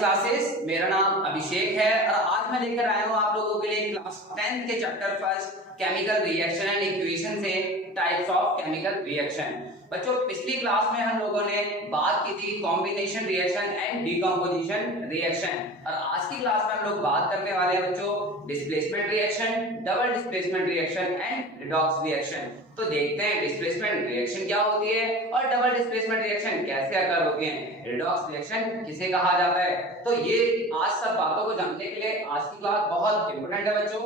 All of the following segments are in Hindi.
क्लासेस, मेरा नाम अभिषेक है और आज मैं लेकर आया हूँ आप लोगों के लिए क्लास 10th के chapter first chemical reaction and equation से टाइप्स ऑफ केमिकल रिएक्शन। बच्चों पिछली क्लास में हम लोगों ने बात की थी combination reaction and decomposition reaction और आज की क्लास में हम लोग बात करने वाले हैं बच्चों displacement reaction, double displacement reaction and redox reaction. तो देखते हैं डिस्प्लेसमेंट रिएक्शन क्या होती है और डबल डिस्प्लेसमेंट रिएक्शन कैसे अकर होती है, रिडॉक्स रिएक्शन किसे कहा जाता है। तो ये आज सब बातों को जानने के लिए आज की क्लास बहुत इंपॉर्टेंट है बच्चों।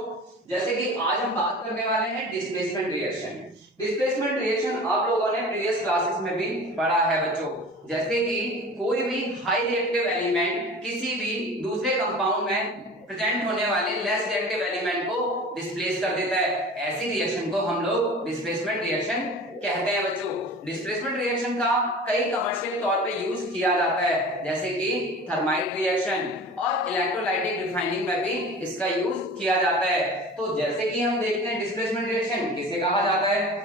जैसे कि आज हम बात करने वाले हैं डिस्प्लेसमेंट रिएक्शन। डिस्प्लेसमेंट रिएक्शन आप लोगों ने प्रीवियस क्लासेस में भी पढ़ा है बच्चों। जैसे कि कोई भी हाई रिएक्टिव एलिमेंट किसी भी दूसरे कंपाउंड में प्रेजेंट होने वाले लेस रिएक्टिव एलिमेंट को डिस्प्लेस कर देता है, ऐसी रिएक्शन को हम लोग डिस्प्लेसमेंट रिएक्शन कहते हैं बच्चों। डिस्प्लेसमेंट रिएक्शन का कई कमर्शियल तौर पे यूज किया जाता है, जैसे कि थर्माइट रिएक्शन और इलेक्ट्रोलाइटिक रिफाइनिंग में भी इसका यूज किया जाता है। तो जैसे कि हम देखते हैं डिस्प्लेसमेंट रिएक्शन किसे कहा जाता है,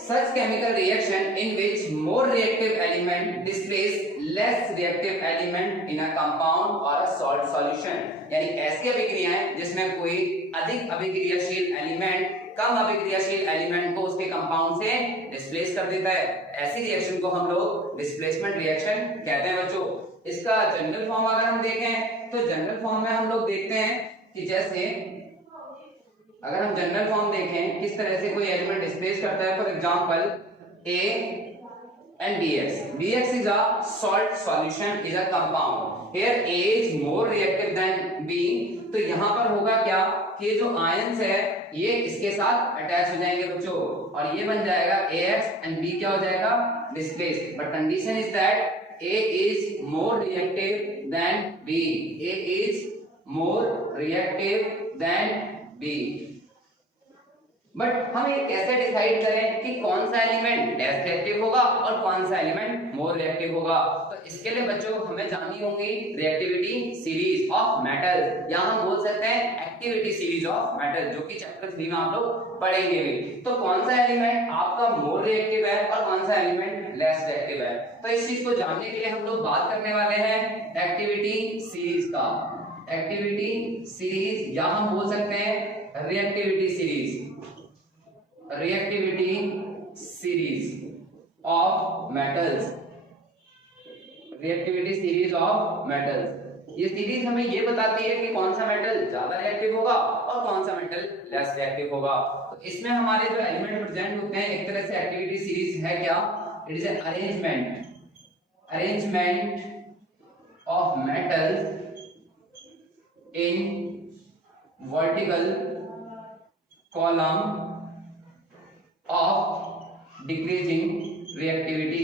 such chemical reaction in which more reactive element displace less reactive element in a compound or a salt solution। यानी ऐसी अभिक्रियाएं जिसमें कोई अधिक अभिक्रियाशील एलिमेंट कम अभिक्रियाशील एलिमेंट को उसके कंपाउंड से डिस्प्लेस कर देता है, ऐसी रिएक्शन को हम लोग डिस्प्लेसमेंट रिएक्शन कहते हैं बच्चों। इसका जनरल फॉर्म अगर हम देखें तो जनरल फॉर्म में हम लोग देखते हैं कि जैसे अगर हम जनरल फॉर्म देखें किस तरह से कोई एलिमेंट डिस्प्लेस करता है, for example A and BX. BX is a salt solution, is a compound. Here A is more reactive than B. तो यहाँ पर होगा क्या कि ये जो आयंस है ये इसके साथ अटैच हो जाएंगे बच्चों और ये बन जाएगा AX and B क्या हो जाएगा displace. But condition is that A is more reactive than B. A is more reactive than B. But हम ये कैसे डिसाइड करें कि कौन सा एलिमेंट लेस रिएक्टिव होगा और कौन सा एलिमेंट मोर रिएक्टिव होगा। तो इसके लिए बच्चों हमें जाननी होगी रिएक्टिविटी सीरीज ऑफ मेटल, या हम बोल सकते हैं एक्टिविटी सीरीज ऑफ मेटल, जो कि चैप्टर 3 में आप लोग पढ़ेंगे भी। तो कौन सा एलिमेंट आपका मोर रिएक्टिव है और कौन सा एलिमेंट लेस रिएक्टिव है, तो इस चीज को जानने के लिए हम लोग बात करने वाले हैं एक्टिविटी सीरीज का। एक्टिविटी सीरीज या हम बोल सकते हैं reactivity series, reactivity series of metals, reactivity series of metals. ये सीरीज हमें ये बताती है कि कौन सा मेटल ज्यादा रिएक्टिव होगा और कौन सा मेटल लेस रिएक्टिव होगा। तो इसमें हमारे जो एलिमेंट प्रेजेंट होते हैं एक तरह से एक्टिविटी सीरीज है क्या, it is an arrangement of metals in vertical column of decreasing reactivity,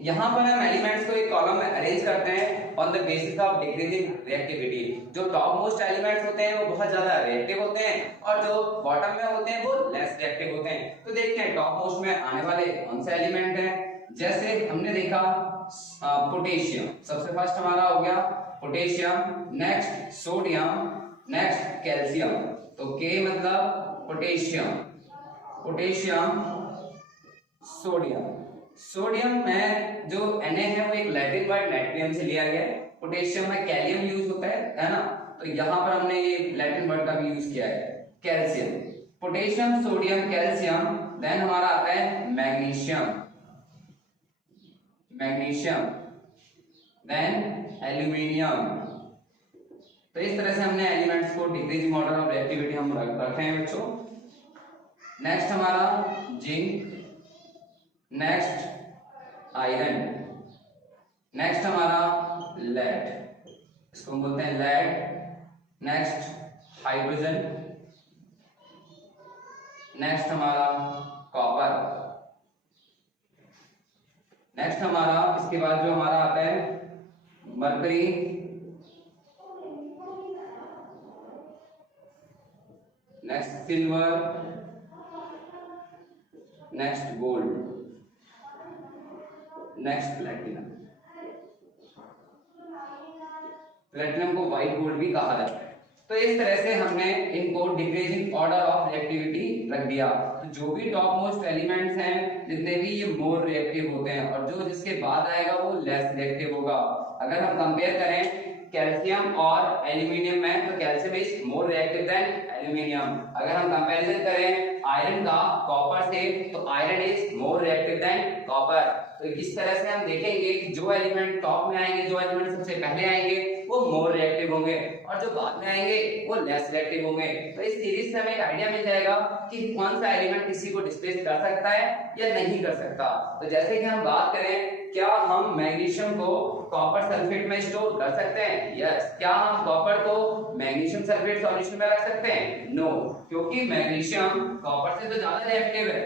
यहाँ पर हम एलिमेंट्स को एक कॉलम में अरेंज करते हैं on the basis of decreasing reactivity. जो टॉप मोस्ट एलिमेंट्स होते हैं वो बहुत ज्यादा रिएक्टिव होते हैं और जो बॉटम में होते हैं वो लेस रिएक्टिव होते हैं। तो देखते हैं टॉप मोस्ट में आने वाले कौन से एलिमेंट हैं। जैसे हमने देखा पोटेशियम, सबसे फर्स्ट हमारा हो गया potassium, next sodium, next calcium. तो के मतलब पोटेशियम, पोटेशियम, सोडियम। सोडियम में जो Na है वो एक लैटिन वर्ड नाइट्रियम से लिया गया है। पोटेशियम में कैलियम यूज होता है ना, तो यहाँ पर हमने ये लैटिन वर्ड का भी यूज किया है। Calcium, potassium, sodium, calcium. Then हमारा आता है मैग्नीशियम, मैग्नीशियम, देन एल्यूमिनियम। तो इस तरह से हमने एलिमेंट्स को डिक्रीजिंग ऑर्डर ऑफ रिएक्टिविटी हम रखे हैं बच्चों। नेक्स्ट हमारा जिंक, नेक्स्ट आयरन, नेक्स्ट हमारा लेड, इसको हम बोलते हैं लेड। नेक्स्ट हाइड्रोजन, नेक्स्ट हमारा कॉपर, नेक्स्ट हमारा इसके बाद जो हमारा आता है mercury, next silver, next gold, next platinum. Platinum को व्हाइट गोल्ड भी कहा जाता है। तो इस तरह से हमने इनको डिक्रीजिंग ऑर्डर ऑफ रिएक्टिविटी रख दिया। तो जो भी टॉप मोस्ट एलिमेंट्स हैं जितने भी ये मोर रिएक्टिव होते हैं और जो जिसके बाद आएगा वो लेस रिएक्टिव होगा। अगर हम कंपेयर करें कैल्शियम और एल्यूमिनियम में तो calcium is more reactive than aluminium. अगर हम कंपैरिजन करें आयरन का कॉपर से तो iron is more reactive than copper. तो इस तरह से हम देखेंगे कि जो एलिमेंट टॉप में आएंगे, जो एलिमेंट सबसे पहले आएंगे वो मोर रिएक्टिव होंगे और जो बाद में आएंगे वो लेस रिएक्टिव होंगे। तो इस सीरीज से हमें एक आइडिया मिल जाएगा कि कौन सा एलिमेंट किसी को डिस्प्लेस कर सकता है या नहीं कर सकता। तो जैसे कि हम बात करें क्या हम मैग्नीशियम को कॉपर सल्फेट में स्टोर कर सकते हैं? यस। क्या हम कॉपर को मैग्नीशियम सल्फेट सॉल्यूशन में रख सकते हैं? नो, क्योंकि मैग्नीशियम कॉपर से तो ज्यादा रिएक्टिव है,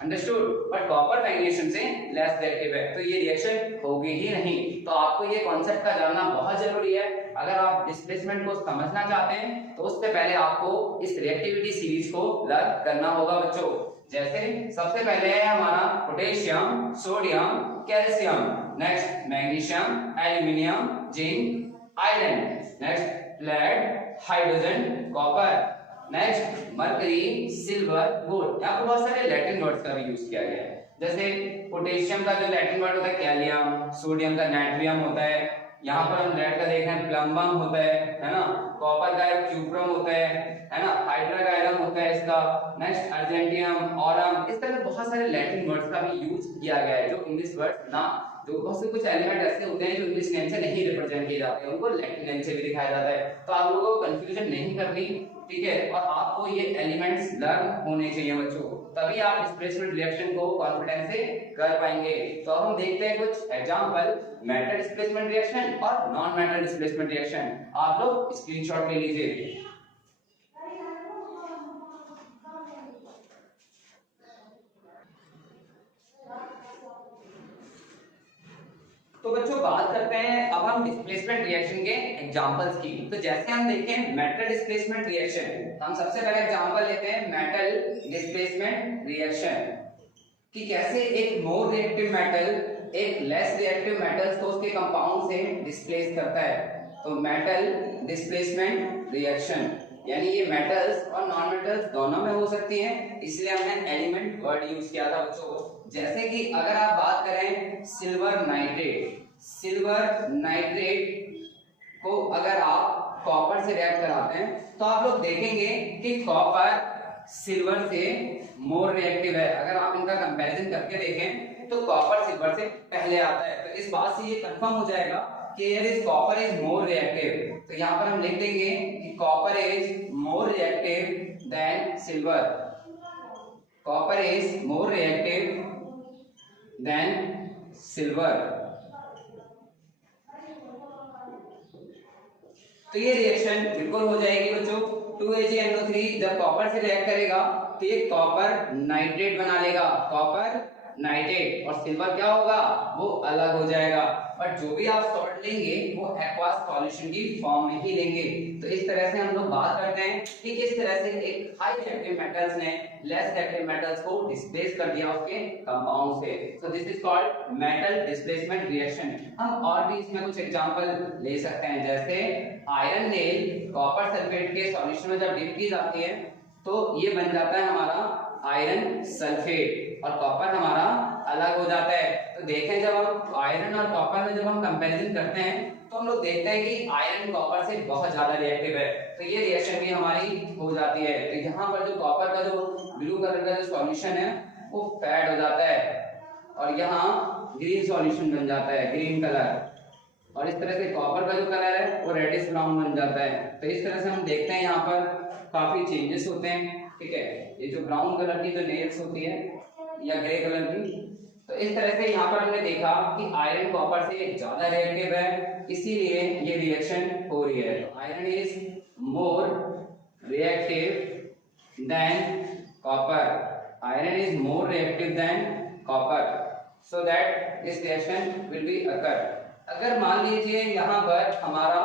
अंडरस्टूड, बट कॉपर मैग्नीशियम से लेस रिएक्टिव है, तो ये रिएक्शन होगी ही नहीं। तो आपको ये कॉन्सेप्ट का जानना बहुत जरूरी है। अगर आप डिस्प्लेसमेंट को समझना चाहते हैं तो उससे पहले आपको इस रिएक्टिविटी सीरीज को लर्न करना होगा बच्चों। जैसे सबसे पहले है हमारा potassium, sodium, calcium, next magnesium, aluminium, zinc, iron, next lead, hydrogen, copper, next mercury, silver, gold. यहाँ पर बहुत सारे लैटिन वर्ड्स का भी यूज किया गया है। जैसे पोटेशियम का जो लैटिन वर्ड होता है कैलियम, सोडियम का नाइट्रियम होता है, यहाँ पर हम लेड का देख रहे हैं प्लम्बम होता है ना, कॉपर का क्यूप्रम होता है ना, हाइड्रोगायरम होता है इसका, नेक्स्ट अर्जेंटियम, ऑरम। इस तरह बहुत सारे लैटिन वर्ड्स का भी यूज किया गया है जो इंग्लिश वर्ड ना, जो बहुत से कुछ एलिमेंट ऐसे होते हैं जो इंग्लिश नेम से नहीं रिप्रेजेंट किए जाते हैं, उनको लैटिन नेम से भी दिखाया जाता है। तो आप लोगों को कंफ्यूजन नहीं करनी, ठीक है, और आपको ये एलिमेंट्स लर्न होने चाहिए बच्चों, तभी आप डिस्प्लेसमेंट रिएक्शन को कॉन्फिडेंस से कर पाएंगे। तो अब हम देखते हैं कुछ एग्जांपल मेटल डिस्प्लेसमेंट रिएक्शन और नॉन मेटल डिस्प्लेसमेंट रिएक्शन। आप लोग स्क्रीनशॉट ले लीजिए। तो बच्चों बात करते हैं अब हम डिस्प्लेसमेंट रिएक्शन के एग्जांपल्स की। तो जैसे हम देखें मेटल डिस्प्लेसमेंट रिएक्शन, हम सबसे पहले एग्जांपल लेते हैं मेटल डिस्प्लेसमेंट रिएक्शन कि कैसे एक मोर रिएक्टिव मेटल एक लेस रिएक्टिव मेटल्स को उसके कंपाउंड से डिस्प्लेस करता है। तो मेटल डिस्प्लेसमेंट रिएक्शन यानी ये मेटल्स और नॉन मेटल्स दोनों में हो सकती है, इसलिए हमने एलिमेंट वर्ड यूज किया था बच्चों। जैसे कि अगर आप बात करें सिल्वर नाइट्रेट को अगर आप कॉपर से रिएक्ट कराते हैं तो आप लोग देखेंगे कि कॉपर सिल्वर से मोर रिएक्टिव है। अगर आप इनका कंपैरिजन करके देखें तो कॉपर सिल्वर से पहले आता है। तो इस बात से ये कंफर्म हो जाएगा कि इस कॉपर इज मोर रिएक्टिव। तो यहाँ पर हम लिख देंगे कि copper is more reactive than silver. Copper is more reactive than silver. तो ये रिएक्शन बिल्कुल हो जाएगी बच्चों। 2AgNO3 जब कॉपर से रिएक्ट करेगा तो ये कॉपर नाइट्रेट बना लेगा, कॉपर नाइट्रेट, और सिल्वर क्या होगा, वो अलग हो जाएगा। बट जो भी आप सॉल्ट लेंगे वो एक्वास सॉल्यूशन की फॉर्म में ही लेंगे। तो इस तरह से हम लोग बात करते हैं कि किस तरह से एक हाई रिएक्टिव मेटल्स ने लेस रिएक्टिव मेटल्स को डिस्प्लेस कर दिया उसके कंपाउंड से। So this is called metal displacement reaction. हम और भी इसमें कुछ एग्जांपल ले सकते हैं, जैसे आयरन नेल कॉपर सल्फेट के सॉल्यूशन में जब डिप की जाती है तो ये बन जाता है हमारा आयरन सल्फेट और कॉपर हमारा अलग हो जाता है। तो देखें जब हम आयरन और कॉपर में जब हम कंपैरिजन करते हैं तो हम लोग देखते हैं कि आयरन कॉपर से बहुत ज्यादा रिएक्टिव है, तो ये रिएक्शन भी हमारी हो जाती है। तो यहाँ पर जो कॉपर का जो ब्लू कलर का जो सॉल्यूशन है वो फेड हो जाता है और यहाँ ग्रीन सॉल्यूशन बन जाता है, ग्रीन कलर, और इस तरह से कॉपर का जो कलर है वो रेडिश ब्राउन बन जाता है। तो इस तरह से हम देखते हैं यहाँ पर काफी चेंजेस होते हैं, ठीक है। ये जो ब्राउन कलर की जो नेल्स होती है या ग्रे कलर की, तो इस तरह से यहाँ पर हमने देखा कि आयरन कॉपर से ज्यादा रिएक्टिव है, इसीलिए ये रिएक्शन हो रही है। तो iron is more reactive than copper, iron is more reactive than copper, so that this reaction will be अकर। अगर मान लीजिए यहाँ पर हमारा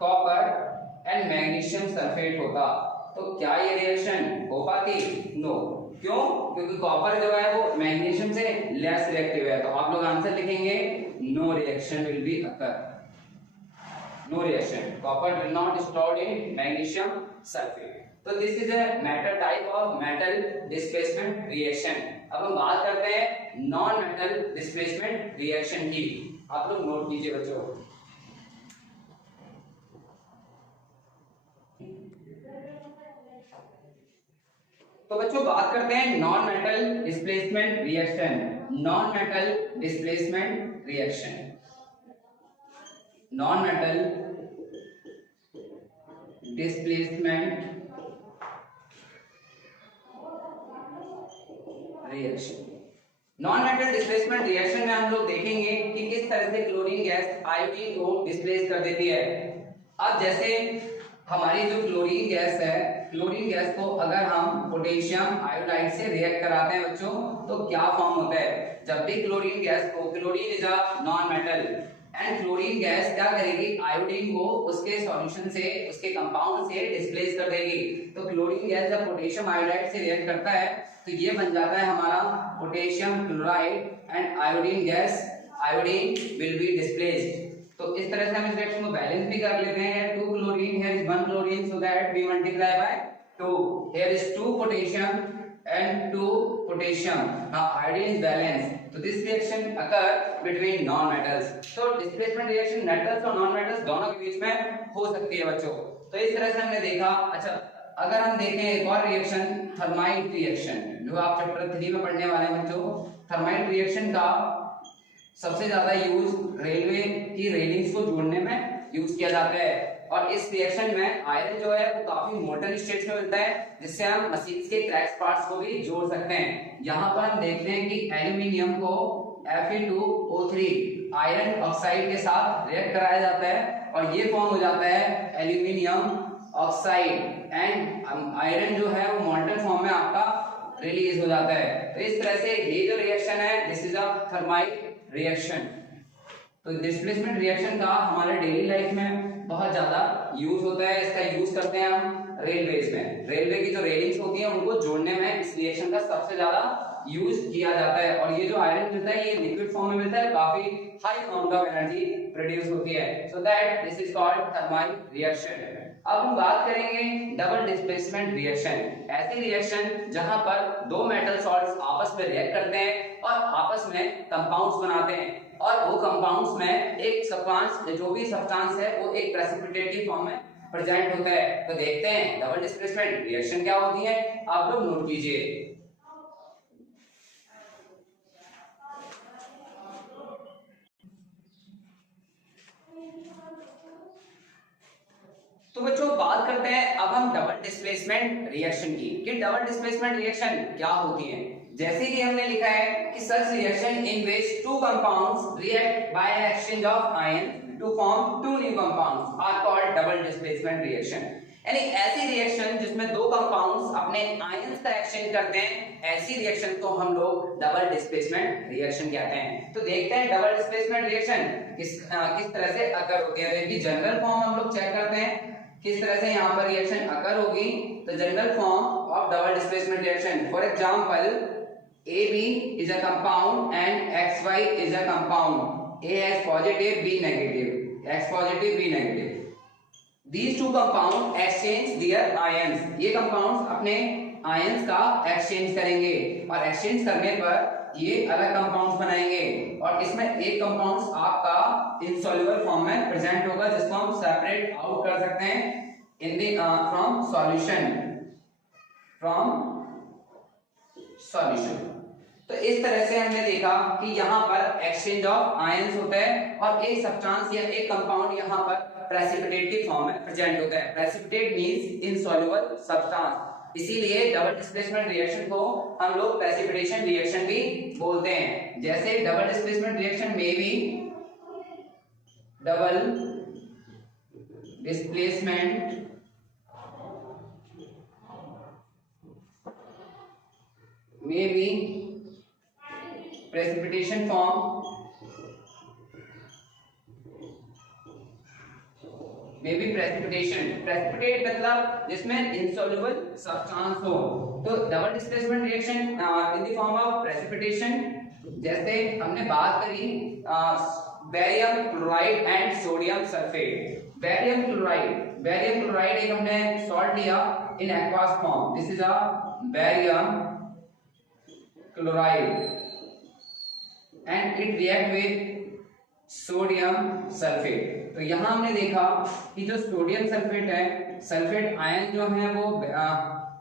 कॉपर एंड मैग्नीशियम सल्फेट होता तो क्या ये रिएक्शन हो पाती? नो। क्यों? क्योंकि कॉपर जो है वो मैग्नीशियम से लेस रिएक्टिव है। तो आप लोग आंसर लिखेंगे no reaction will be occur. no reaction. Copper will not stored in magnesium sulfate. तो this is a metal type of metal displacement reaction. अब हम बात करते हैं नॉन मेटल डिस्प्लेसमेंट रिएक्शन की। आप लोग नोट कीजिए बच्चों। तो बच्चों बात करते हैं non metal displacement reaction. Non metal displacement reaction, non metal displacement reaction. Non metal displacement reaction में हम लोग देखेंगे कि किस तरह से क्लोरीन गैस आयोडीन को डिस्प्लेस कर देती है। अब जैसे हमारी जो क्लोरीन गैस है, क्लोरीन गैस को अगर हम पोटेशियम आयोडाइड से रिएक्ट कराते हैं बच्चों, तो क्या फॉर्म होता है? जब भी क्लोरीन गैस को, chlorine is a non metal and chlorine gas क्या करेगी? आयोडीन को उसके सॉल्यूशन से, उसके कंपाउंड से डिस्प्लेस कर देगी। तो क्लोरीन गैस जब पोटेशियम आयोडाइड से रिएक्ट करता है तो ये बन जाता है हमारा potassium chloride and iodine gas, iodine will be displaced. तो इस तरह से हम इस रिएक्शन को बैलेंस भी कर लेते हैं। 2 chlorine, here is 1 chlorine, so that we multiply by 2. Here is 2 potassium and 2 potassium. Now iodine is balanced. So this reaction occur between non-metals. So displacement reaction metals और non-metals दोनों के बीच में हो सकती है बच्चों। तो इस तरह से हमने देखा। अच्छा, अगर हम देखें एक और रिएक्शन, थर्माइट रिएक्शन, जो आप चैप्टर 3 में पढ़ने वाले हैं बच्चों। थर्माइट रिएक्शन का सबसे ज्यादा यूज रेलवे की रेलिंग्स को जोड़ने में यूज किया जाता है। और इस रिएक्शन में आयरन जो है वो काफी मोल्टन स्टेट्स में मिलता है, जिससे हम मशीन्स के क्रैक्स पार्ट्स को भी जोड़ सकते हैं। यहाँ पर हम देखते हैं कि एल्यूमिनियम को Fe2O3 आयरन ऑक्साइड के साथ रिएक्ट कराया जाता है और ये फॉर्म हो जाता है एल्यूमिनियम ऑक्साइड एंड आयरन जो है वो मोल्टन फॉर्म में आपका रिलीज हो जाता है। तो इस तरह से ये जो रिएक्शन है, this is a thermite reaction. तो डिस्प्लेसमेंट रिएक्शन का हमारे डेली लाइफ में बहुत ज्यादा यूज होता है। इसका यूज करते हैं हम रेलवेज में। रेलवे की जो रेलिंग्स होती हैं उनको जोड़ने में इस रिएक्शन का सबसे ज्यादा यूज किया जाता है। और ये जो आयरन मिलता है ये लिक्विड फॉर्म में मिलता है, काफी high amount of energy produce होती है। So that this is called thermite reaction. अब हम बात करेंगे डबल डिस्प्लेसमेंट रिएक्शन। ऐसी रिएक्शन जहां पर दो मेटल सॉल्ट्स आपस में रिएक्ट करते हैं और आपस में कंपाउंड्स बनाते हैं और वो कंपाउंड्स में एक सब्सटेंस, जो भी सब्सटेंस है वो एक प्रेसिपिटेट की फॉर्म में प्रेजेंट होता है। तो देखते हैं डबल डिस्प्लेसमेंट रिएक्शन क्या होती है, आप लोग नोट कीजिए। तो बच्चों बात करते हैं अब हम डबल डिस्प्लेसमेंट रिएक्शन की, कि डबल डिस्प्लेसमेंट रिएक्शन क्या होती है। जैसे कि हमने लिखा है कि such reaction in which two compounds react by exchange of ion to form two new compounds are called double displacement reaction. यानी ऐसी रिएक्शन जिसमें दो कंपाउंड्स अपने आयंस का एक्सचेंज करते हैं, ऐसी रिएक्शन को हम लोग डबल डिस्प्लेसमेंट रिएक्शन कहते हैं। तो देखते हैं डबल डिस्प्लेसमेंट रिएक्शन किस तरह से अकर होती है। जनरल फॉर्म हम लोग चेक करते हैं किस तरह से यहाँ पर रिएक्शन अकर होगी। तो general form of double displacement reaction, for example AB is a compound and XY is a compound. A has positive, B negative. X positive, B negative. These two compounds exchange their ions. ये compounds अपने ions का exchange करेंगे और exchange करने पर ये अलग compounds बनाएंगे और इसमें एक compounds आपका insoluble form में present होगा, जिसको हम separate out कर सकते हैं in the from solution. तो इस तरह से हमने देखा कि यहाँ पर एक्सचेंज ऑफ आयंस होता है और एक सब्सटेंस या एक कंपाउंड यहाँ पर प्रेसिपिटेट की फॉर्म में प्रेजेंट होता है। प्रेसिपिटेट मींस इनसॉल्युबल सब्सटेंस, इसीलिए डबल डिस्प्लेसमेंट रिएक्शन को हम लोग प्रेसिपिटेशन रिएक्शन भी बोलते हैं। जैसे डबल डिस्प्लेसमेंट रिएक्शन में भी डबल डिस्प्लेसमेंट में भी प्रेसिपिटेशन फॉर्म में भी प्रेसिपिटेट मतलब जिसमें इनसॉल्युबल सब्सटेंस हो। तो double displacement reaction in the form of precipitation, जैसे हमने बात करी barium chloride and sodium sulphate. Barium chloride एक हमने सॉल्ट लिया in aqueous form, this is a barium chloride and it react with sodium sulphate. तो यहां हमने देखा कि जो सोडियम सल्फेट है, सल्फेट आयन जो है वो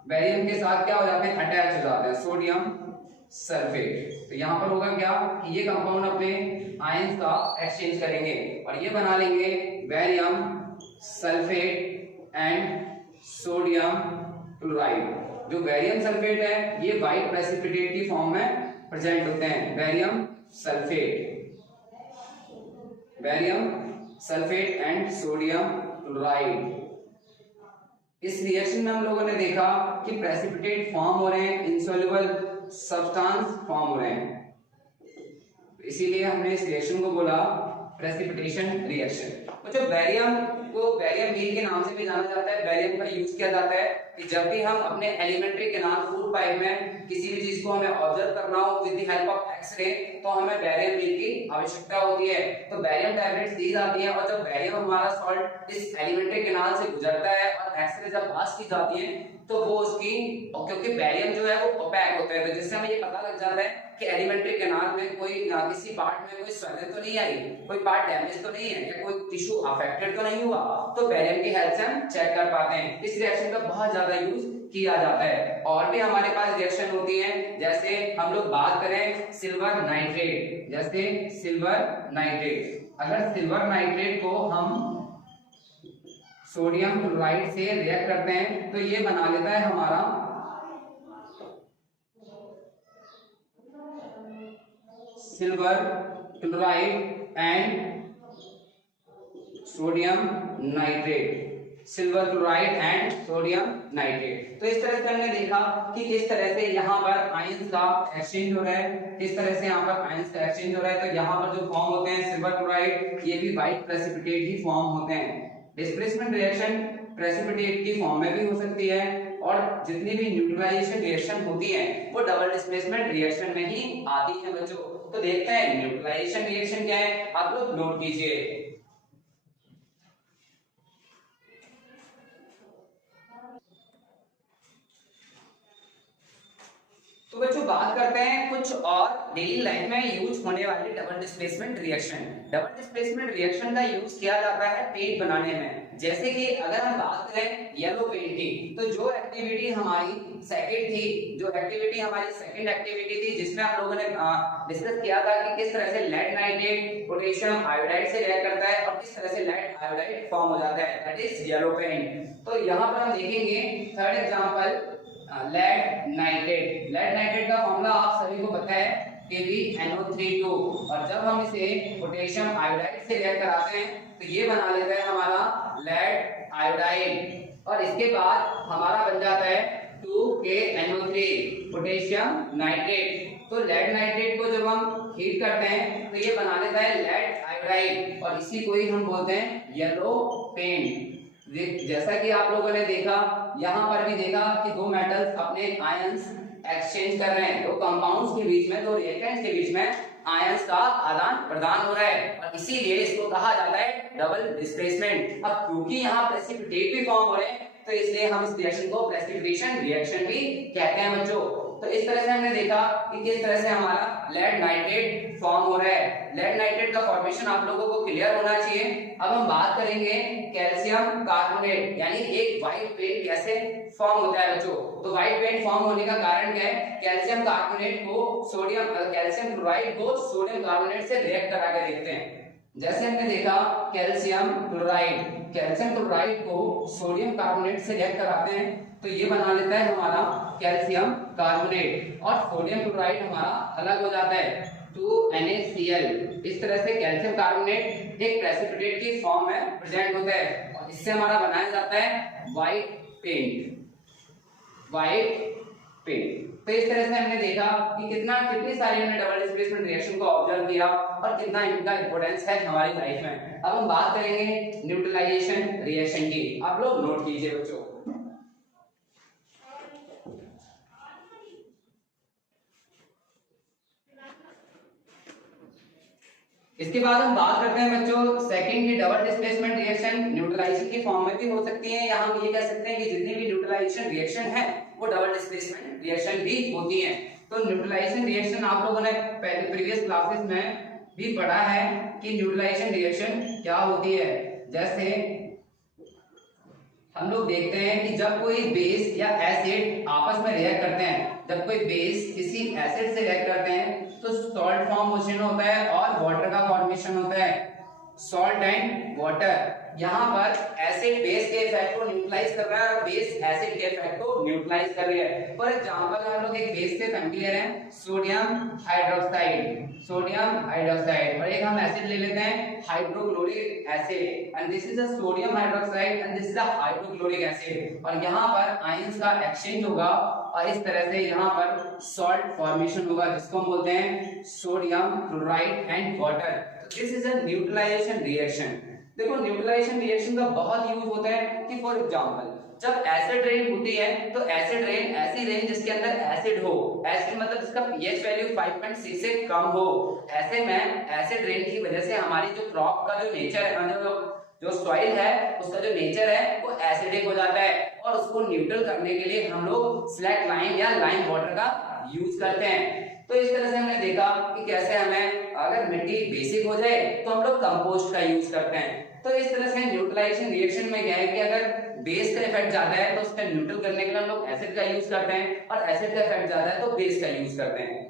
बैरियम के साथ क्या हो जाते हैं, अटैच हो जाते हैं, सोडियम सल्फेट। तो यहाँ पर होगा क्या कि ये कंपाउंड अपने आयंस का एक्सचेंज करेंगे और ये बना लेंगे barium sulphate and sodium chloride. जो बैरियम सल्फेट है ये व्हाइट प्रेसिपिटेट की फॉर्म में प्रेजेंट होते हैं, barium sulphate and sodium chloride. इस रिएक्शन में हम लोगों ने देखा कि प्रेसिपिटेट फॉर्म हो रहे हैं, इनसॉल्युबल सब्सटेंस फॉर्म हो रहे हैं, इसीलिए हमने इस रिएक्शन को बोला प्रेसिपिटेशन रिएक्शन। तो जो बैरियम मील के नाम से भी जाना जाता है, बैरियम का यूज किया जाता है कि जब भी हम अपने एलिमेंट्री कैनाल फूड पाइप में किसी भी चीज को हमें ऑब्जर्व करना हो with the help of x-ray, तो हमें बैरियम मील की आवश्यकता होती है। तो बैरियम टैबलेट्स दी जाती है और जब बैरियम हमारा सॉल्ट इस एलिमेंट्री कैनाल से गुजरता है और एक्सरे जब पास की जाती है तो वो उसकी, क्योंकि बैरियम जो है वो ओपैक होता है, तो जिससे हमें ये पता लग जाता है कि एलिमेंट्री कैनाल में कोई किसी पार्ट में कोई स्वेलिंग तो नहीं आई, कोई पार्ट डैमेज तो नहीं है या कोई टिश्यू अफेक्टेड तो नहीं हुआ, तो बैरियम की हेल्प से हम चेक कर पाते हैं। इस रिएक्शन का बहुत ज्यादा यूज किया जाता है। और भी हमारे पास रिएक्शन होती है, जैसे हम लोग बात करें सिल्वर नाइट्रेट, जैसे सिल्वर नाइट्रेट, अगर सिल्वर नाइट्रेट को हम सोडियम क्लोराइड से रिएक्ट करते हैं तो ये बना लेता है हमारा silver chloride and sodium nitrate, silver chloride and sodium nitrate. तो इस तरह से हमने देखा कि किस तरह से यहाँ पर आयंस का एक्सचेंज हो रहा है, किस तरह से यहाँ पर आयंस का एक्सचेंज हो रहा है। तो यहाँ पर जो फॉर्म होते हैं सिल्वर क्लोराइड, ये भी व्हाइट प्रेसिपिटेट ही फॉर्म होते हैं। डिस्प्लेसमेंट रिएक्शन प्रेसिपिटेट की फॉर्म में भी हो सकती है और जितनी भी न्यूट्रलाइजेशन रिएक्शन होती है वो डबल डिस्प्लेसमेंट रिएक्शन में ही आती है बच्चों। तो देखते हैं न्यूट्रलाइजेशन रिएक्शन क्या है, आप लोग नोट कीजिए। तो बच्चों बात करते हैं कुछ और डेली लाइफ में यूज होने वाले double displacement reaction. Double displacement reaction का यूज किया जाता है पेंट बनाने में। जैसे कि अगर हम बात करें येलो पेंट की, तो जो एक्टिविटी हमारी सेकंड एक्टिविटी थी जिसमें हम लोगों ने डिस्कस किया था कि किस तरह से लेड नाइट्रेट पोटेशियम आयोडाइड से रिएक्ट करता है और किस तरह से लेड आयोडाइड फॉर्म हो जाता है, दैट इज येलो पेंट। तो यहाँ पर हम देखेंगे थर्ड एग्जांपल लेड नाइट्रेट का फॉर्मूला आप सभी को पता है KbNO32, और जब हम इसे पोटेशियम आयोडाइड से रिएक्ट कराते हैं तो ये बना लेता है हमारा लेड आयोडाइड और इसके बाद हमारा बन जाता है 2KNO3 पोटेशियम नाइट्रेट। तो लेड नाइट्रेट को जब हम हीट करते हैं तो ये बना लेता है लेड आयोडाइड और इसी को ही हम बोलते हैं येलो पेंट। जैसा कि आप लोगों ने देखा, यहाँ पर भी देखा कि दो मेटल्स अपने आयंस एक्सचेंज कर रहे हैं, दो कंपाउंड्स के बीच में, दो रिएक्टेंट्स के बीच में आयंस का आदान प्रदान हो रहा है और इसीलिए इसको कहा जाता है डबल डिस्प्लेसमेंट। अब क्योंकि यहाँ प्रेसिपिटेट भी फॉर्म हो रहे हैं तो इसलिए हम इस रिएक्शन को प्रेसिपिटेशन रिएक्शन भी कहते हैं बच्चों। तो इस तरह से हमने देखा कि किस तरह से हमारा लेड नाइट्रेट फॉर्म हो रहा है। लेड नाइट्रेट का फॉर्मेशन आप लोगों को क्लियर होना चाहिए। अब हम बात करेंगे कैल्शियम कार्बोनेट, यानी एक व्हाइट पेंट कैसे फॉर्म होता है बच्चों। तो व्हाइट पेंट फॉर्म होने का कारण क्या है, कैल्शियम कार्बोनेट को कैल्शियम क्लोराइड को सोडियम कार्बोनेट से रिएक्ट करा के देखते हैं। जैसे हमने देखा कैल्शियम क्लोराइड को सोडियम कार्बोनेट से रिएक्ट कराते हैं तो ये बना लेता है हमारा कैल्शियम कार्बोनेट और सोडियम क्लोराइड हमारा अलग हो जाता है 2NaCl। इस तरह से कैल्शियम कार्बोनेट एक प्रेसिपिटेट की फॉर्म में प्रेजेंट होता है और इससे हमारा बनाया जाता है व्हाइट पेंट। तो इस तरह से हमने देखा कि कितनी सारी हमने डबल डिस्प्लेसमेंट रिएक्शन को ऑब्जर्व किया और कितना इनका इंपॉर्टेंस है हमारी लाइफ में। अब हम बात करेंगे न्यूट्रलाइजेशन रिएक्शन की, आप लोग नोट कीजिए बच्चों। इसके बाद हम बात करते हैं बच्चों सेकंड की डबल डिस्प्लेसमेंट रिएक्शन न्यूट्रलाइजेशन की फॉर्म में भी हो सकती है, या हम ये कह सकते हैं कि जितनी भी न्यूट्रलाइजेशन रिएक्शन है वो डबल डिस्प्लेसमेंट रिएक्शन भी होती है। तो न्यूट्रलाइजेशन रिएक्शन आप लोगों ने पहले प्रीवियस क्लासेस में भी पढ़ा है कि न्यूट्रलाइजेशन रिएक्शन क्या होती है। जैसे हम लोग देखते हैं कि जब कोई बेस या एसिड आपस में रिएक्ट करते हैं, जब कोई बेस किसी एसिड से रिएक्ट करते हैं तो सॉल्ट फॉर्मेशन होता है और वाटर का फॉर्मेशन होता है, सॉल्ट एंड वाटर। यहाँ पर एसिड बेस के इफेक्ट को न्यूट्रलाइज कर रहा है और बेस एसिड के इफेक्ट को न्यूट्रलाइज कर रही है। फॉर एग्जांपल हम लोग एक बेस से फैमिलियर हैं, सोडियम हाइड्रोक्साइड, सोडियम हाइड्रोक्साइड, और एक हम एसिड ले लेते हैं hydrochloric acid, and this is a sodium hydroxide and this is a hydrochloric acid. और यहाँ पर आयंस का एक्सचेंज होगा और इस तरह से यहाँ पर सॉल्ट फॉर्मेशन होगा जिसको हम बोलते हैं sodium chloride and water. This is a neutralisation reaction. देखो न्यूट्रलाइजेशन रिएक्शन का बहुत यूज होता है कि फॉर एग्जांपल जब एसिड रेन होती है तो एसिड रेन ऐसी रेन जिसके अंदर एसिड हो, एसिड मतलब इसका पीएच वैल्यू 5.6 से कम हो। ऐसे में एसिड रेन की वजह से हमारी जो क्रॉप का जो नेचर है, जो सॉइल है उसका जो नेचर है वो एसिडिक हो जाता है, और उसको न्यूट्रल करने के लिए हम लोग स्लैक लाइम या लाइम वाटर का यूज करते हैं। तो इस तरह से हमने देखा कि कैसे हमें अगर मिट्टी बेसिक हो जाए तो हम लोग कंपोस्ट का यूज करते हैं। तो इस तरह से न्यूट्रलाइजेशन रिएक्शन में क्या है कि अगर बेस का इफेक्ट ज्यादा है तो उसका न्यूट्रल करने के लिए हम लोग एसिड का यूज करते हैं, और एसिड का इफेक्ट ज्यादा है तो बेस का यूज करते हैं।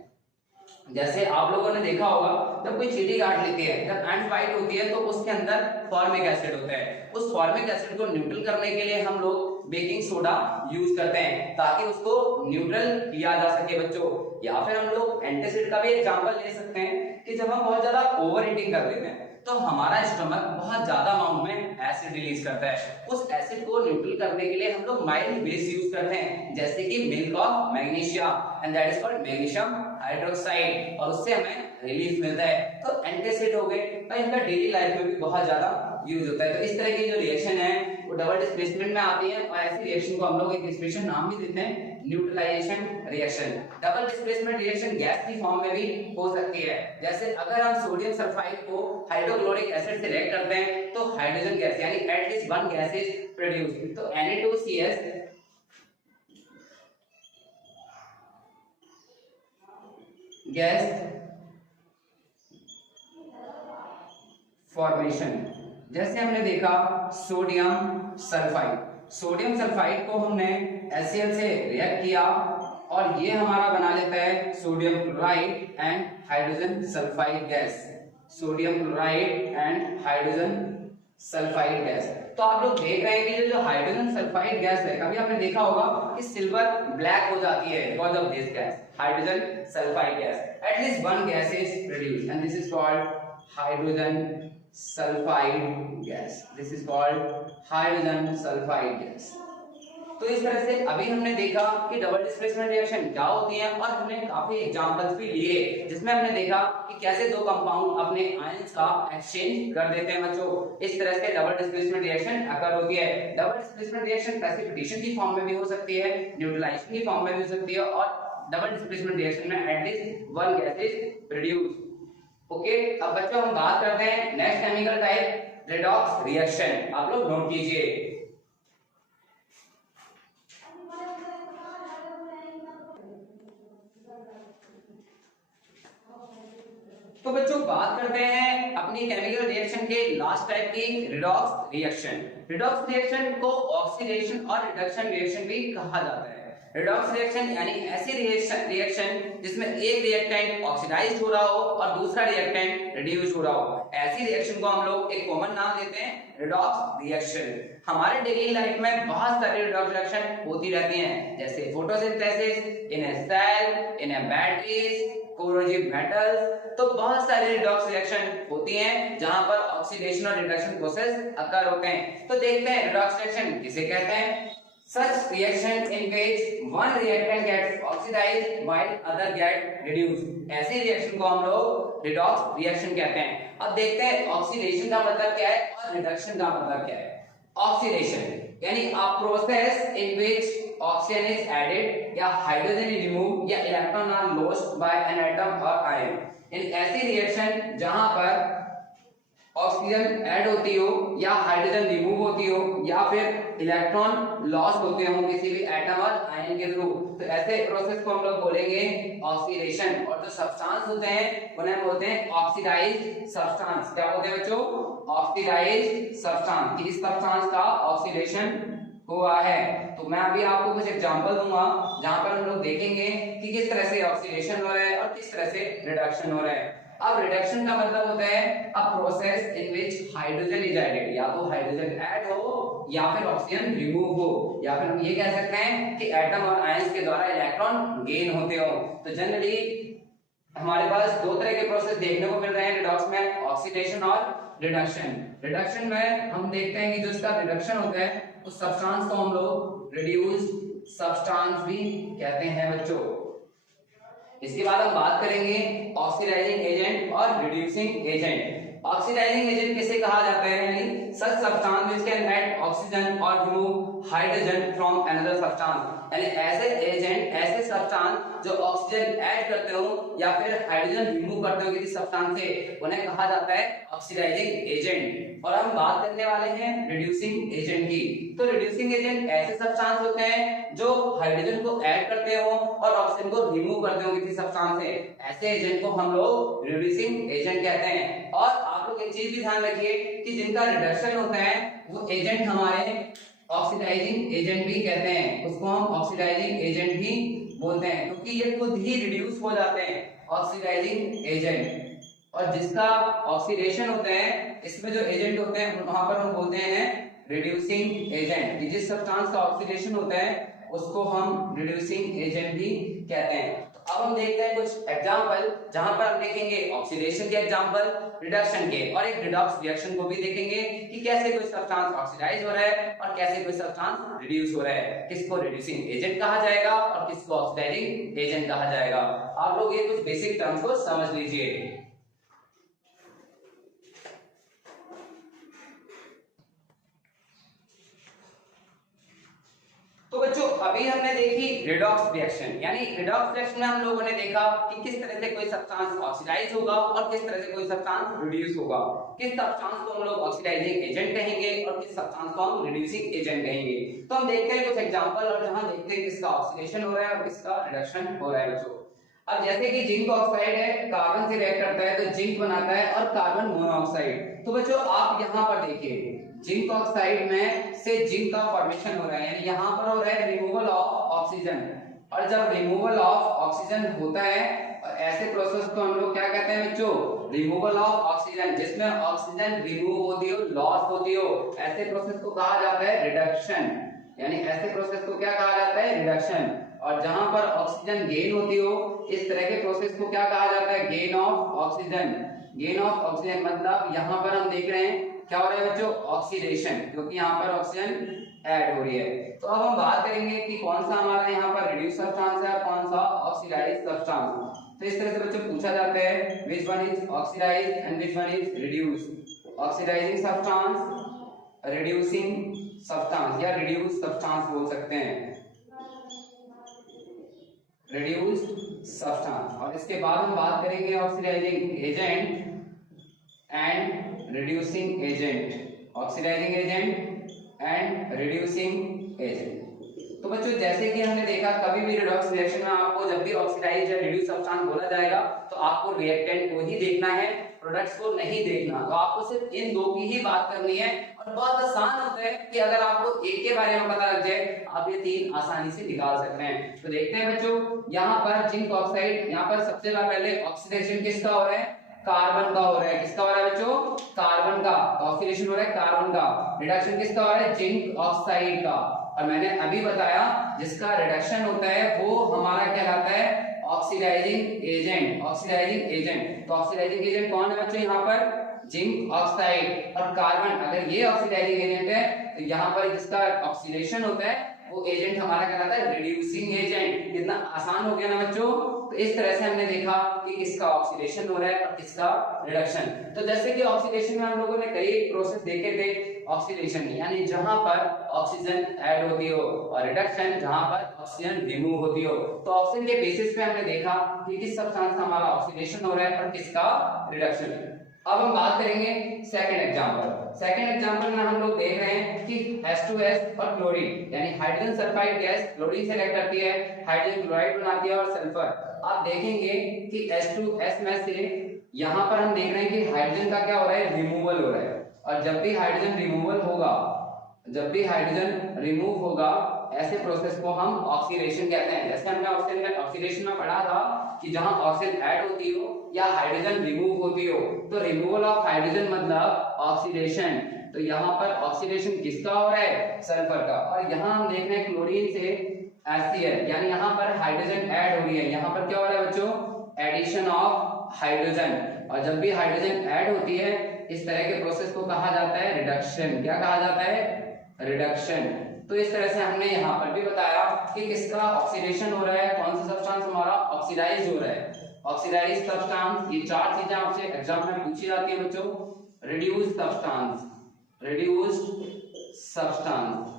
जैसे आप लोगों ने देखा होगा जब कोई चींटी काट लेती है, जब एंड फाइट होती है तो उसके अंदर फॉर्मिक एसिड होता है। उस फॉर्मिक एसिड को न्यूट्रल करने के लिए हम लोग बेकिंग सोडा यूज करते हैं ताकि उसको न्यूट्रल किया जा सके बच्चों। या फिर हम लोग एंटासिड का भी एग्जांपल ले सकते हैं कि जब हम बहुत ज्यादा ओवर ईटिंग कर लेते हैं तो हमारा स्टमक बहुत ज्यादा अमाउंट में एसिड रिलीज करता है। उस एसिड को न्यूट्रल करने के लिए हम लोग माइल्ड बेस यूज करते हैं जैसे कि milk of magnesia, and that is called magnesium hydroxide, और उससे हमें रिलीफ मिलता है। तो एंटासिड हो गए और इनका डेली लाइफ में भी बहुत ज्यादा यूज होता है। तो इस तरह की जो रिएक्शन है वो डबल डिस्प्लेसमेंट में आती है, और ऐसी रिएक्शन को हम लोग एक स्पेशल नाम भी देते हैं neutralisation reaction. Double displacement reaction gas की फॉर्म में भी हो सकती है। जैसे अगर हम सोडियम सल्फाइड को हाइड्रोक्लोरिक एसिड से रिएक्ट करते हैं तो हाइड्रोजन गैस यानी at least one gas is produced. तो Na2CS गैस फॉर्मेशन। जैसे हमने देखा सोडियम सल्फाइड, सोडियम सल्फाइड को हमने HCl से रिएक्ट किया और ये हमारा बना लेता है sodium chloride and hydrogen sulphide gas, sodium chloride and hydrogen sulphide gas. तो आप लोग देख रहे हैं कि जो हाइड्रोजन सल्फाइड गैस है, कभी आपने देखा होगा कि सिल्वर ब्लैक हो जाती है because of this gas hydrogen sulphide gas. At least one gas is produced and this is called hydrogen sulfide gas. This is called hydrogen sulfide gas. तो इस तरह से अभी हमने देखा कि डबल डिस्प्लेसमेंट रिएक्शन क्या होती है, और हमने काफी एग्जांपल्स भी लिए जिसमें हमने देखा कि कैसे दो कंपाउंड अपने आयंस का एक्सचेंज कर देते हैं बच्चों। इस तरह से डबल डिस्प्लेसमेंट रिएक्शन अकर होती है। डबल डिस्प्लेसमेंट रिएक्शन प्रेसिपिटेशन की फॉर्म में भी हो सकती है, न्यूट्रलाइजेशन की फॉर्म में भी हो सकती है, और डबल डिस्प्लेसमेंट रिएक्शन में at least one gas is produced. Okay, अब बच्चों हम बात करते हैं next chemical type redox reaction. आप लोग नोट कीजिए। तो बच्चों बात करते हैं अपनी केमिकल रिएक्शन के लास्ट टाइप की रेडॉक्स रिएक्शन। रेडॉक्स रिएक्शन को ऑक्सीडेशन और रिडक्शन रिएक्शन भी कहा जाता है। रेडॉक्स रिएक्शन यानी ऐसी रिएक्शन जिसमें एक रिएक्टेंट ऑक्सीडाइज्ड हो रहा हो और दूसरा रिएक्टेंट रिड्यूस्ड हो रहा हो। ऐसी रिएक्शन को हम लोग एक कॉमन नाम देते हैं रेडॉक्स रिएक्शन। हमारे डेली लाइफ में बहुत सारी रेडॉक्स रिएक्शन होती रहती हैं, जैसे photosynthesis in a cell, in a batteries, corrosive metals. तो बहुत सारी रिडॉक्स रिएक्शन होती हैं जहां पर ऑक्सीडेशन और रिडक्शन प्रोसेस अकर होते हैं। तो देखते हैं रिडॉक्स रिएक्शन किसे कहते हैं। Such reaction in which one reactant gets oxidized while other get reduced, ऐसी रिएक्शन को हम लोग redox रिएक्शन कहते हैं। अब देखते हैं ऑक्सीडेशन का मतलब क्या है और रिडक्शन का मतलब क्या है। ऑक्सीडेशन यानी a process in which oxygen is added या hydrogen is removed या electron are lost by an atom or ion। इन ऐसी रिएक्शन जहां पर ऑक्सीजन ऐड होती हो या हाइड्रोजन रिमूव होती हो या फिर इलेक्ट्रॉन लॉस होते हो किसी भी एटम और आयन के थ्रू, तो ऐसे प्रोसेस को हम लोग बोलेंगे ऑक्सीडेशन। और जो सब्सटेंस होते हैं उन्हें बोलते हैं ऑक्सीडाइज्ड सब्सटेंस। क्या बोलते हैं बच्चों? Oxidised substance. किस सब्सटेंस का ऑक्सीडेशन हुआ है? तो मैं अभी आपको कुछ एग्जांपल दूंगा जहां पर हम लोग देखेंगे कि किस तरह से ऑक्सीडेशन हो रहा है और किस तरह से रिडक्शन हो रहा है। अब रिडक्शन का मतलब होता है a process in which hydrogen is added, या तो हाइड्रोजन ऐड हो या फिर ऑक्सीजन रिमूव हो, या फिर हम ये कह सकते हैं कि एटम और आयंस के द्वारा इलेक्ट्रॉन गेन होते हो। तो जनरली हमारे पास दो तरह के प्रोसेस देखने को मिल रहे हैं रिडॉक्स में, ऑक्सीडेशन और रिडक्शन। रिडक्शन में हम देखते हैं कि जो इसका रिडक्शन होता है उस सब्सटेंस को हम लोग रिड्यूस्ड सब्सटेंस भी कहते हैं बच्चों। इसके बाद हम बात करेंगे ऑक्सीडाइजिंग एजेंट और रिड्यूसिंग एजेंट। ऑक्सीडाइजिंग एजेंट किसे कहा जाता है? यानी such substance which can add oxygen और remove hydrogen from another substance, यानी ऐसे एजेंट, ऐसे सब्सटेंस जो ऑक्सीजन ऐड करते हो या फिर हाइड्रोजन रिमूव करते हो किसी सब्सटेंस से, उन्हें कहा जाता है ऑक्सीडाइजिंग एजेंट। और हम बात करने वाले हैं रिड्यूसिंग एजेंट की। तो रिड्यूसिंग एजेंट ऐसे सब्सटेंस होते हैं जो हाइड्रोजन को ऐड करते हो और ऑक्सीजन को रिमूव करते हो किसी सब्सटेंस से, ऐसे एजेंट को हम लोग रिड्यूसिंग एजेंट कहते हैं। और आप लोग एक चीज भी ध्यान रखिए कि जिनका रिडक्शन होता है वो एजेंट हमारे ऑक्सीडाइजिंग एजेंट भी कहते हैं, उसको हम ऑक्सीडाइजिंग एजेंट भी बोलते हैं, क्योंकि ये खुद ही रिड्यूस हो जाते हैं ऑक्सीडाइजिंग एजेंट। और जिसका ऑक्सीडेशन होता है, इसमें जो एजेंट होते हैं वहां पर हम बोलते हैं रिड्यूसिंग एजेंट। जिस सब्सटेंस का ऑक्सीडेशन होता है उसको हम रिड्यूसिंग एजेंट भी कहते हैं। तो अब हम देखते हैं कुछ एग्जांपल जहां पर हम देखेंगे ऑक्सीडेशन के एग्जांपल, रिडक्शन के, और एक रिडॉक्स रिएक्शन को भी देखेंगे कि कैसे कोई सब्सटेंस ऑक्सीडाइज हो रहा है और कैसे कोई सब्सटेंस रिड्यूस हो रहा है, किसको रिड्यूसिंग एजेंट कहा जाएगा और किसको ऑक्सीडाइजिंग एजेंट कहा जाएगा। आप लोग ये कुछ बेसिक टर्म्स को समझ लीजिए। तो बच्चों अभी हमने देखी रिडॉक्स रिएक्शन, यानी रिडॉक्स रिएक्शन में हम लोगों ने देखा कि किस तरह से कोई सब्सटेंस ऑक्सीडाइज होगा और किस तरह से कोई सब्सटेंस रिड्यूस होगा, किस सब्सटेंस को हम लोग ऑक्सीडाइजिंग एजेंट कहेंगे और किस सब्सटेंस को हम रिड्यूसिंग एजेंट कहेंगे। तो हम देखते हैं कुछ एग्जांपल और जहां देखते हैं किसका ऑक्सीडेशन हो रहा है और किसका रिडक्शन हो रहा है बच्चों। अब जैसे कि जिंक ऑक्साइड है, कार्बन से रिएक्ट करता है तो जिंक बनाता है और कार्बन मोनोऑक्साइड। तो बच्चों आप यहां पर देखिए जिंक ऑक्साइड में से जिंक का फॉर्मेशन हो रहा है, यानी यहां पर हो रहा है रिमूवल ऑफ ऑक्सीजन। और जब रिमूवल ऑफ ऑक्सीजन होता है, ऐसे प्रोसेस को हम लोग क्या कहते हैं बच्चों? Removal of oxygen. जिसमें ऑक्सीजन रिमूव होती हो, लॉस होती हो, ऐसे प्रोसेस को कहा जाता है रिडक्शन। यानी ऐसे प्रोसेस को क्या कहा जाता है? रिडक्शन। और जहां पर ऑक्सीजन गेन होती हो, इस तरह के प्रोसेस को क्या कहा जाता है? Gain of oxygen. Gain of oxygen मतलब यहां पर हम देख रहे हैं क्या हो रहा है बच्चों? ऑक्सीडेशन, क्योंकि यहाँ पर ऑक्सीजन ऐड हो रही है। तो अब हम बात करेंगे कि कौन सा हमारा यहाँ पर रिड्यूस सब्सटेंस है और कौन सा ऑक्सीडाइज्ड सब्सटेंस। तो इस तरह से बच्चों पूछा जाता है which one is oxidised and which one is reduced. Oxidising substance, reducing substance या रिड्यूस सब्सटेंस बोल सकते हैं, रिड्यूस्ड सब्सटेंस। और इसके बाद हम बात करेंगे oxidising agent and reducing agent, oxidising agent and reducing agent. तो बच्चों जैसे कि हमने देखा कभी भी रिडॉक्स रिएक्शन में आपको जब भी ऑक्सीडाइज या रिड्यूस सब्सटेंस बोला जाएगा तो आपको रिएक्टेंट को ही देखना है, प्रोडक्ट्स को नहीं देखना। तो आपको सिर्फ इन दो की ही बात करनी है और बहुत आसान होता है कि अगर आपको एक के बारे में पता लग जाए आप ये तीन आसानी से निकाल सकते हैं। तो देखते हैं बच्चों यहाँ पर जिंक ऑक्साइड, यहाँ पर सबसे पहले ऑक्सीडेशन किसका हो रहा है? कार्बन का हो रहा है। किसका हो रहा है बच्चों? कार्बन का। ऑक्सीडेशन हो रहा है कार्बन का। रिडक्शन किसका हो रहा है? जिंक ऑक्साइड का। और मैंने अभी बताया जिसका रिडक्शन होता है वो हमारा कहलाता है ऑक्सीडाइजिंग एजेंट। ऑक्सीडाइजिंग एजेंट, तो ऑक्सीडाइजिंग एजेंट कौन है बच्चों? यहाँ पर जिंक ऑक्साइड और कार्बन। अगर ये ऑक्सीडाइजिंग एजेंट है तो यहाँ पर जिसका ऑक्सीडेशन होता है वो एजेंट हमारा कहलाता है रिड्यूसिंग एजेंट। कितना आसान हो गया ना बच्चों। तो इस तरह से हमने देखा कि किसका ऑक्सीडेशन हो रहा है और किसका रिडक्शन। तो जैसे कि ऑक्सीडेशन में हम लोगों ने कई प्रोसेस देखे थे। ऑक्सीडेशन यानी जहां पर ऑक्सीजन ऐड होती हो और रिडक्शन जहां पर ऑक्सीजन रिमूव होती हो। तो ऑक्सीजन के बेसिस पे हमने देखा कि किस सब्सटेंस का हमारा ऑक्सीडेशन हो रहा है और किसका रिडक्शन। अब हम बात करेंगे सेकंड एग्जांपल। सेकंड एग्जांपल में हम लोग देख रहे हैं कि H2S और क्लोरीन यानी हाइड्रोजन सल्फाइड गैस क्लोरीन से रिएक्ट करती है, हाइड्रोजन क्लोराइड बनाती है और सल्फर। आप देखेंगे कि H2S में से यहाँ पर हम देख रहे हैं कि हाइड्रोजन का क्या हो रहा है, रिमूवल हो रहा है। और जब भी हाइड्रोजन रिमूवल होगा, जब भी हाइड्रोजन रिमूव होगा, ऐसे प्रोसेस को हम ऑक्सीडेशन कहते हैं। जैसे हमने ऑक्सीडेशन में पढ़ा था कि जहां ऑक्सीजन ऐड होती हो या हाइड्रोजन रिमूव होती हो, तो रिमूवल ऑफ हाइड्रोजन मतलब ऑक्सीडेशन। तो यहाँ पर ऑक्सीडेशन किसका हो रहा है, सल्फर का। और यहाँ हम देख रहे हैं क्लोरीन से HCl यानी यहाँ पर हाइड्रोजन ऐड हो रही है। यहाँ पर क्या हो रहा है बच्चों, एडिशन ऑफ हाइड्रोजन। और जब भी हाइड्रोजन ऐड होती है, इस तरह के प्रोसेस को कहा जाता है रिडक्शन। क्या कहा जाता है, रिडक्शन। तो इस तरह से हमने यहाँ पर भी बताया कि किसका ऑक्सीडेशन हो रहा है, कौन सा सब्सटेंस हमारा ऑक्सीडाइज हो रहा है। ऑक्सीडाइज सब्सटेंस, ये चार चीजें आपसे एग्जाम में पूछी जाती है बच्चों। Reduced substance, reduced substance.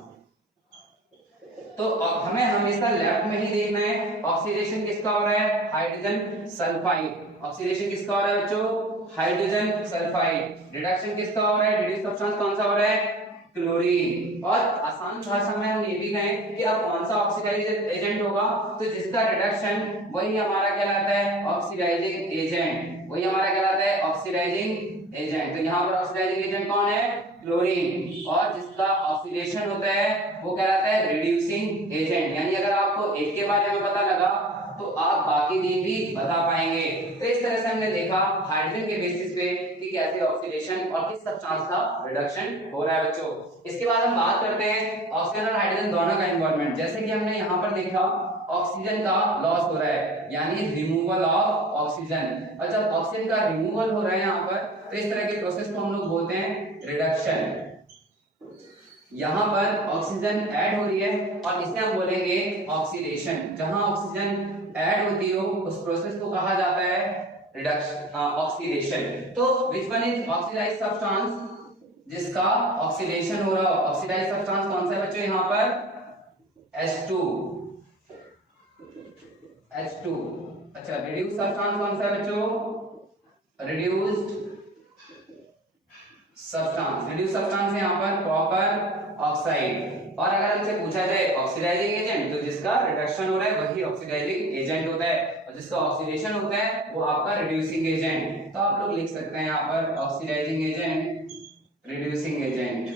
तो हमें हमेशा लेफ्ट में ही देखना है ऑक्सीडेशन किसका हो रहा है, हाइड्रोजन सल्फाइड। ऑक्सीडेशन किसका हो रहा है बच्चों, हाइड्रोजन सल्फाइड। रिडक्शन किसका हो रहा है, रिड्यूस्ड सब्सटेंस कौन सा हो रहा है, क्लोरीन। और आसान भाषा में हम ये भी कहें कि अब कौन सा ऑक्सीडाइज एजेंट होगा, तो जिसका रिडक्शन वही हमारा कहलाता है ऑक्सीडाइजिंग एजेंट, वही हमारा कहलाता है ऑक्सीडाइजिंग एजेंट। तो यहाँ पर ऑक्सीडाइजिंग एजेंट कौन है, क्लोरीन। और जिसका ऑक्सीडेशन होता है वो कहलाता है रिड्यूसिंग एजेंट। यानी अगर आपको एक के बारे में पता लगा तो आप बाकी तीन भी बता पाएंगे। तो इस तरह से हमने देखा हाइड्रोजन के बेसिस पे कि कैसे ऑक्सीडेशन और किस सब्सटेंस का रिडक्शन हो रहा है बच्चों। इसके बाद हम बात करते हैं ऑक्सीजन और हाइड्रोजन दोनों का इन्वॉल्वमेंट। जैसे कि हमने यहाँ पर देखा ऑक्सीजन का लॉस हो रहा है यानी रिमूवल ऑफ ऑक्सीजन। और जब ऑक्सीजन का रिमूवल हो रहा है यहाँ पर, तो इस तरह के प्रोसेस को हम लोग बोलते हैं रिडक्शन। यहाँ पर ऑक्सीजन ऐड हो रही है और इसे हम बोलेंगे ऑक्सीडेशन। जहां ऑक्सीजन ऐड होती हो उस प्रोसेस को कहा जाता है रिडक्शन, ऑक्सीडेशन। तो which one is oxidised substance, जिसका ऑक्सीडेशन हो रहा हो। ऑक्सीडाइज्ड सब्सटेंस कौन सा है बच्चों, यहाँ पर H2। अच्छा, रिड्यूस्ड सब्सटेंस कौन सा है बच्चों, रिड्यूस्ड सब्सटेंस। रिड्यूस्ड सब्सटेंस है यहाँ पर कॉपर ऑक्साइड। और अगर हमसे पूछा जाए ऑक्सीडाइजिंग एजेंट, तो जिसका रिडक्शन हो रहा है वही ऑक्सीडाइजिंग एजेंट होता है, और जिसका ऑक्सीडेशन होता है वो आपका रिड्यूसिंग एजेंट। तो आप लोग लिख सकते हैं यहाँ पर oxidising agent, reducing agent.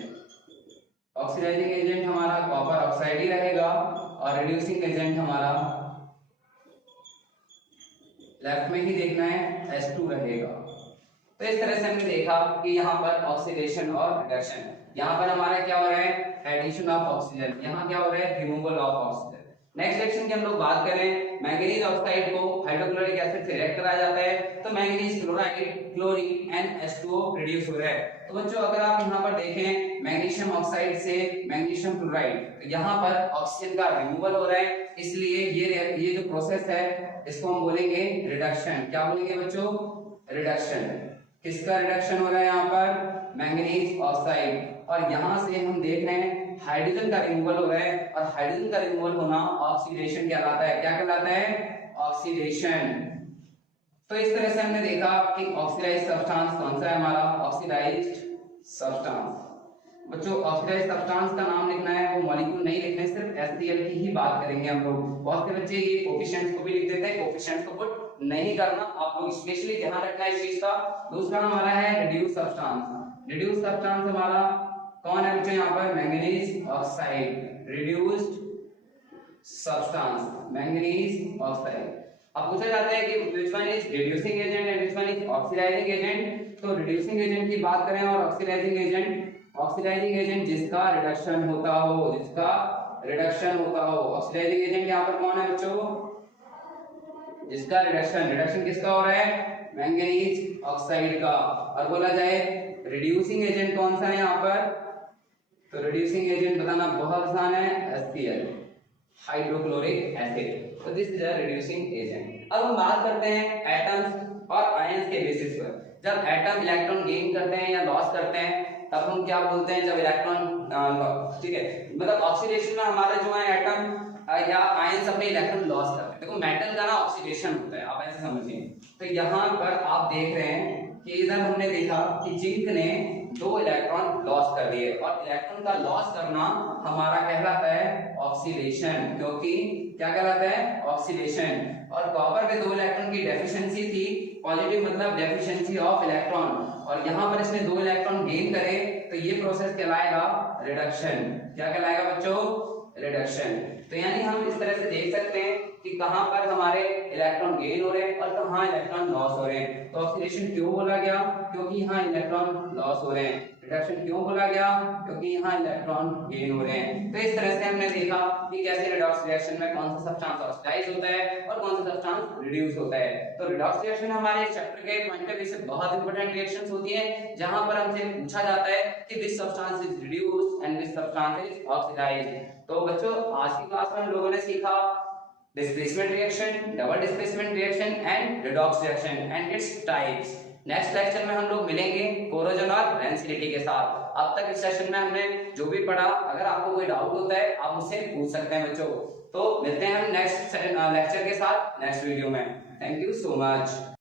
Oxidising agent हमारा कॉपर ऑक्साइड ही रहेगा और रिड्यूसिंग एजेंट हमारा लेफ्ट में ही देखना है H2 रहेगा। तो इस तरह से हमने देखा कि यहाँ पर ऑक्सीडेशन और रिडक्शन। यहाँ पर हमारा क्या हो रहा है, एडिशन ऑफ ऑक्सीजन। यहाँ क्या हो रहा है, removal of oxygen. Next section की हम लोग बात करें, मैंगनीज ऑक्साइड को हाइड्रोक्लोरिक एसिड से रिएक्ट कराया जाता है, तो manganese chloride, chlorine and H2O produce हो रहा है। तो बच्चों अगर आप यहाँ पर देखें मैग्नीशियम ऑक्साइड से मैग्नीशियम क्लोराइड, तो यहाँ पर ऑक्सीजन का रिमूवल हो रहा है, इसलिए ये जो प्रोसेस है इसको हम बोलेंगे रिडक्शन। क्या बोलेंगे बच्चों, रिडक्शन। किसका रिडक्शन हो रहा है यहाँ पर, मैंगनीज ऑक्साइड। और यहाँ से हम देख रहे हैं हाइड्रोजन का रिमूवल हो रहा है, और हाइड्रोजन का रिमूवल होना ऑक्सीडेशन कहलाता है। क्या कहलाता है, ऑक्सीडेशन। तो इस तरह से हमने देखा कि ऑक्सीडाइज्ड सब्सटेंस कौन सा है हमारा, ऑक्सीडाइज्ड सब्सटेंस। बच्चों ऑक्सीडाइज्ड सब्सटेंस का नाम लिखना है, वो मॉलिक्यूल नहीं लिखने, सिर्फ HCl की ही बात करेंगे हम लोग। बहुत से बच्चे ये कोफिशिएंट्स को भी लिख देते हैं, कोफिशिएंट्स को पुट नहीं करना, आप लोग स्पेशली ध्यान रखना है इस चीज का। दूसरा हमारा है रिड्यूस्ड सब्सटेंस। रिड्यूस्ड सब्सटेंस हमारा कौन है बच्चों, यहाँ पर manganese oxide, reduced substance manganese oxide. अब पूछा जाता है कि which one is reducing agent and which one is oxidizing agent। तो reducing agent की बात करें और oxidizing agent जिसका रिडक्शन होता हो, जिसका रिडक्शन होता हो। ऑक्सीडाइजिंग एजेंट यहाँ पर कौन है बच्चों, जिसका रिडक्शन किसका हो रहा है, मैंगनीज ऑक्साइड का। और बोला जाए रिड्यूसिंग एजेंट कौन सा है यहाँ पर, तो रिड्यूसिंग एजेंट बताना बहुत आसान है, HCl, हाइड्रोक्लोरिक एसिड। तो this is a reducing agent. अब हम बात करते हैं एटम्स और आयंस के बेसिस पर। जब एटम इलेक्ट्रॉन गेन करते हैं या लॉस करते हैं तब हम क्या बोलते हैं, जब इलेक्ट्रॉन, ठीक है, मतलब ऑक्सीडेशन में हमारा जो है एटम या आयंस अपने इलेक्ट्रॉन लॉस करते हैं। देखो मेटल का ना ऑक्सीडेशन होता है, आप ऐसे समझिए। तो यहाँ पर आप देख रहे हैं कि इधर हमने देखा कि जिंक ने 2 इलेक्ट्रॉन लॉस कर दिए, और इलेक्ट्रॉन का लॉस करना हमारा कहलाता है ऑक्सीडेशन, क्योंकि क्या कहलाता है, ऑक्सीडेशन। और कॉपर पे 2 इलेक्ट्रॉन की डेफिशिएंसी थी, पॉजिटिव मतलब डेफिशिएंसी ऑफ इलेक्ट्रॉन, और यहाँ पर इसने 2 इलेक्ट्रॉन गेन करे, तो ये प्रोसेस कहलाएगा रिडक्शन। क्या कहलाएगा बच्चों, रिडक्शन। तो यानी हम इस तरह से देख सकते हैं कि कहां पर हमारे इलेक्ट्रॉन गेन हो रहे हैं और कहां इलेक्ट्रॉन लॉस हो रहे हैं। तो ऑक्सीडेशन क्यों बोला गया, क्योंकि यहाँ इलेक्ट्रॉन लॉस हो रहे हैं। रिडक्शन क्यों बोला गया, क्योंकि यहाँ इलेक्ट्रॉन गेन हो रहे हैं। तो इस तरह से हमने देखा कि कैसे रिडॉक्स रिएक्शन में कौन सा सब्सटेंस ऑक्सीडाइज होता है और कौन सा सब्सटेंस रिड्यूस होता है। तो रिडॉक्स रिएक्शन हमारे चैप्टर के पॉइंट ऑफ व्यू से बहुत इंपॉर्टेंट रिएक्शंस होती है, जहां पर हमसे पूछा जाता है कि which substance is reduced and which substance is oxidised. तो बच्चों आज की क्लास में हम लोगों ने सीखा displacement reaction, double displacement reaction and redox reaction and its types. Next lecture में हम लोग मिलेंगे कोरोजन और रेंसिडिटी के साथ। अब तक इस सेशन में हमने जो भी पढ़ा, अगर आपको कोई डाउट होता है आप मुझसे पूछ सकते हैं बच्चों। तो मिलते हैं हम नेक्स्ट लेक्चर के साथ नेक्स्ट वीडियो में। Thank you so much.